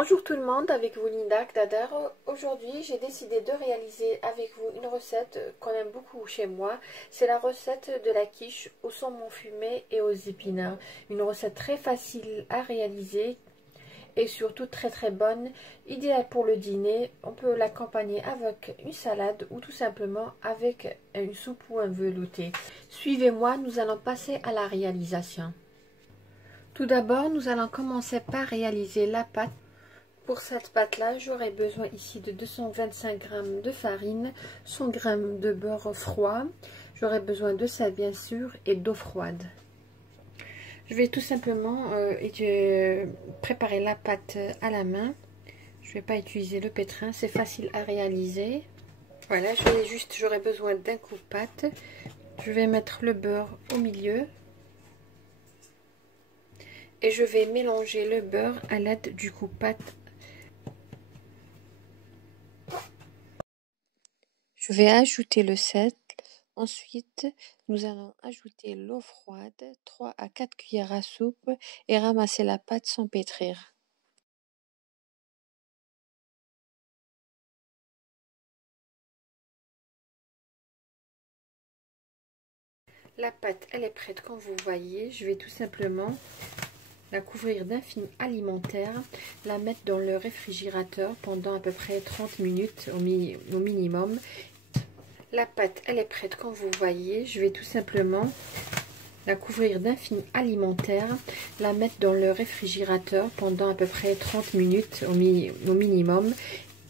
Bonjour tout le monde, avec vous Linda Kdader. Aujourd'hui j'ai décidé de réaliser avec vous une recette qu'on aime beaucoup chez moi. C'est la recette de la quiche au saumon fumé et aux épinards. Une recette très facile à réaliser et surtout très bonne, idéale pour le dîner. On peut l'accompagner avec une salade ou tout simplement avec une soupe ou un velouté. Suivez-moi, nous allons passer à la réalisation. Tout d'abord, nous allons commencer par réaliser la pâte. Pour cette pâte-là, j'aurai besoin ici de 225 g de farine, 100 g de beurre froid. J'aurai besoin de sel bien sûr et d'eau froide. Je vais tout simplement préparer la pâte à la main. Je ne vais pas utiliser le pétrin, c'est facile à réaliser. Voilà, j'aurai besoin d'un coupe-pâte. Je vais mettre le beurre au milieu. Et je vais mélanger le beurre à l'aide du coupe-pâte. Je vais ajouter le sel. Ensuite, nous allons ajouter l'eau froide, 3 à 4 cuillères à soupe, et ramasser la pâte sans pétrir. La pâte, elle est prête comme vous voyez. Je vais tout simplement la couvrir d'un film alimentaire, la mettre dans le réfrigérateur pendant à peu près 30 minutes au minimum. La pâte, elle est prête comme vous voyez. Je vais tout simplement la couvrir d'un film alimentaire, la mettre dans le réfrigérateur pendant à peu près 30 minutes au minimum.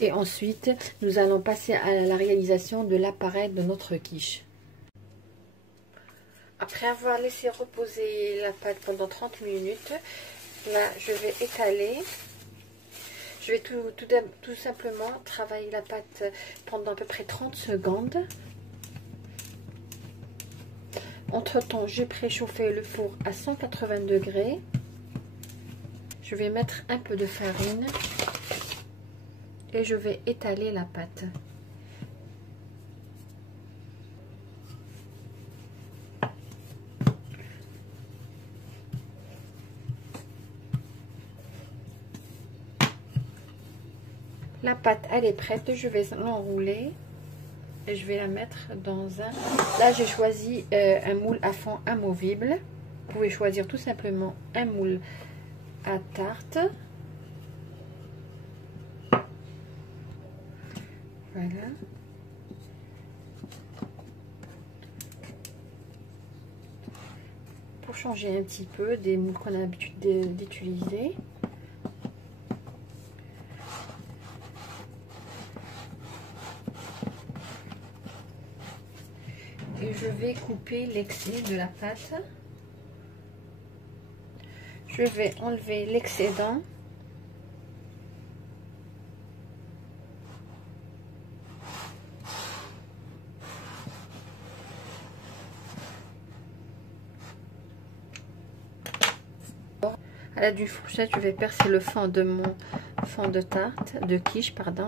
Et ensuite, nous allons passer à la réalisation de l'appareil de notre quiche. Après avoir laissé reposer la pâte pendant 30 minutes, là je vais étaler. Je vais tout simplement travailler la pâte pendant à peu près 30 secondes. Entre temps, j'ai préchauffé le four à 180 degrés. Je vais mettre un peu de farine et je vais étaler la pâte. La pâte, elle est prête. Je vais l'enrouler et je vais la mettre dans un... Là, j'ai choisi un moule à fond amovible. Vous pouvez choisir tout simplement un moule à tarte. Voilà. Pour changer un petit peu des moules qu'on a l'habitude d'utiliser. Et je vais couper l'excès de la pâte. Je vais enlever l'excédent. À l'aide d'une fourchette, je vais percer le fond de mon fond de tarte, de quiche, pardon.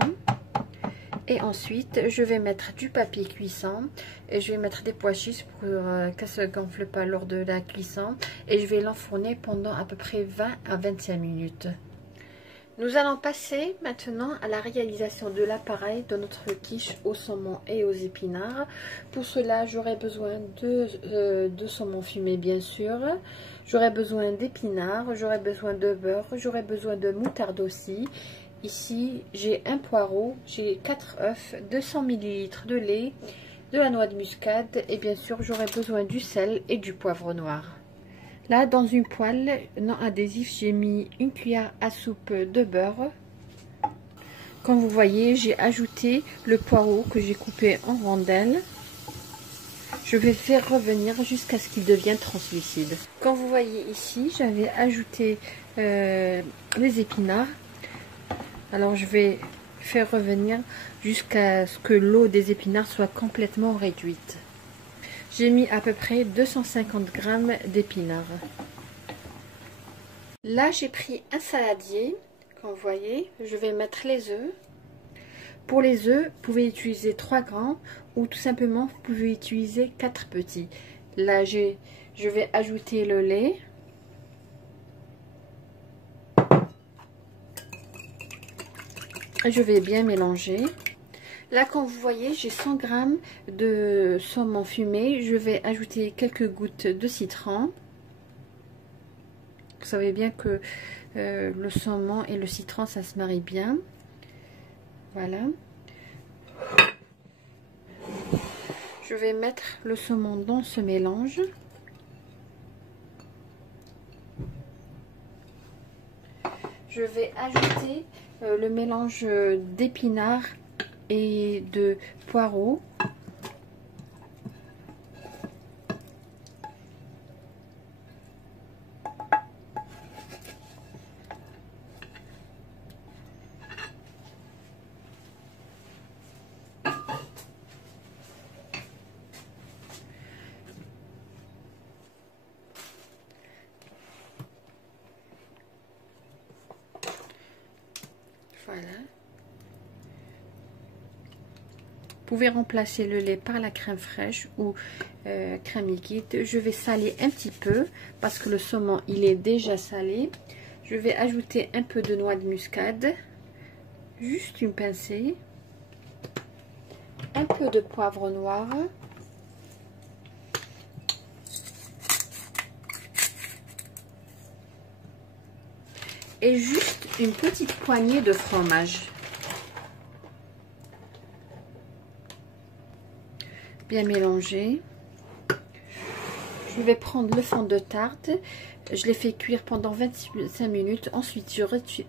Et ensuite, je vais mettre du papier cuisson et je vais mettre des pois chiches pour qu'elle ne se gonfle pas lors de la cuisson. Et je vais l'enfourner pendant à peu près 20 à 25 minutes. Nous allons passer maintenant à la réalisation de l'appareil de notre quiche au saumon et aux épinards. Pour cela, j'aurai besoin de saumon fumé bien sûr. J'aurai besoin d'épinards, j'aurai besoin de beurre, j'aurai besoin de moutarde aussi. Ici, j'ai un poireau, j'ai 4 œufs, 200 ml de lait, de la noix de muscade et bien sûr, j'aurai besoin du sel et du poivre noir. Là, dans une poêle non adhésif, j'ai mis une cuillère à soupe de beurre. Comme vous voyez, j'ai ajouté le poireau que j'ai coupé en rondelles. Je vais faire revenir jusqu'à ce qu'il devienne translucide. Comme vous voyez ici, j'avais ajouté les épinards. Alors je vais faire revenir jusqu'à ce que l'eau des épinards soit complètement réduite. J'ai mis à peu près 250 g d'épinards. Là j'ai pris un saladier, comme vous voyez, je vais mettre les œufs. Pour les œufs, vous pouvez utiliser 3 grands ou tout simplement vous pouvez utiliser 4 petits. Là je vais ajouter le lait. Je vais bien mélanger. Là, comme vous voyez, j'ai 100 g de saumon fumé. Je vais ajouter quelques gouttes de citron. Vous savez bien que le saumon et le citron, ça se marie bien. Voilà. Je vais mettre le saumon dans ce mélange. Je vais ajouter le mélange d'épinards et de poireaux. Voilà. Vous pouvez remplacer le lait par la crème fraîche ou crème liquide. Je vais saler un petit peu parce que le saumon il est déjà salé. Je vais ajouter un peu de noix de muscade, juste une pincée, un peu de poivre noir, et juste une petite poignée de fromage. Bien mélanger. Je vais prendre le fond de tarte. Je l'ai fait cuire pendant 25 minutes. Ensuite,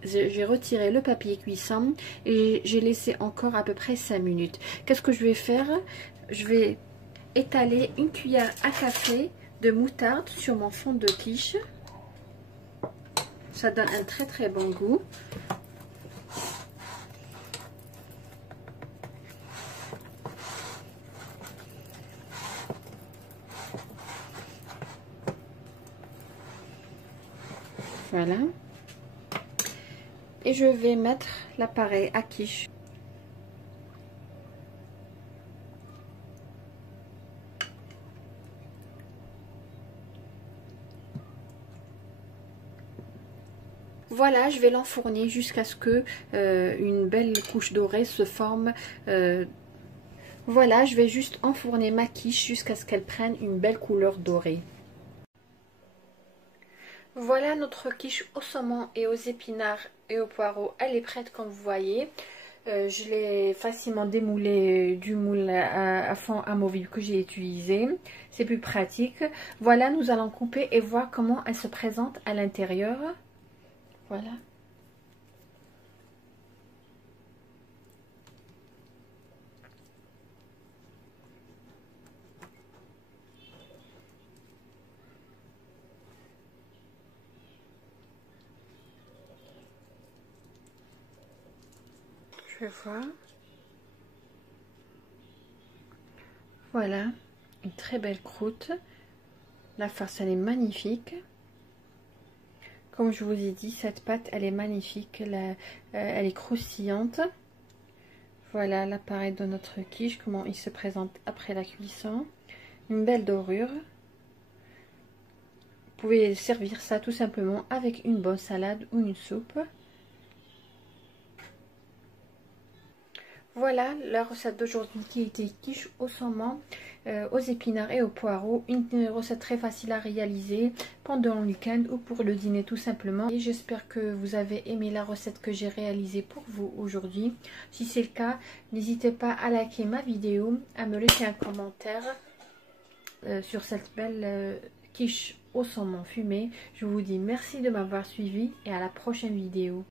j'ai retiré le papier cuisson et j'ai laissé encore à peu près 5 minutes. Qu'est-ce que je vais faire? Je vais étaler une cuillère à café de moutarde sur mon fond de quiche. Ça donne un très très bon goût. Voilà. Et je vais mettre l'appareil à quiche. Voilà, je vais l'enfourner jusqu'à ce que une belle couche dorée se forme. Voilà, je vais juste enfourner ma quiche jusqu'à ce qu'elle prenne une belle couleur dorée. Voilà notre quiche au saumon et aux épinards et aux poireaux. Elle est prête comme vous voyez. Je l'ai facilement démoulée du moule à fond amovible que j'ai utilisé. C'est plus pratique. Voilà, nous allons couper et voir comment elle se présente à l'intérieur. Voilà. Je vais voir. Voilà, une très belle croûte. La farce, elle est magnifique. Comme je vous ai dit, cette pâte, elle est magnifique. Elle est croustillante. Voilà l'appareil de notre quiche, comment il se présente après la cuisson. Une belle dorure. Vous pouvez servir ça tout simplement avec une bonne salade ou une soupe. Voilà la recette d'aujourd'hui qui était quiche au saumon, aux épinards et aux poireaux. Une recette très facile à réaliser pendant le week-end ou pour le dîner tout simplement. Et j'espère que vous avez aimé la recette que j'ai réalisée pour vous aujourd'hui. Si c'est le cas, n'hésitez pas à liker ma vidéo, à me laisser un commentaire sur cette belle quiche au saumon fumé. Je vous dis merci de m'avoir suivi et à la prochaine vidéo.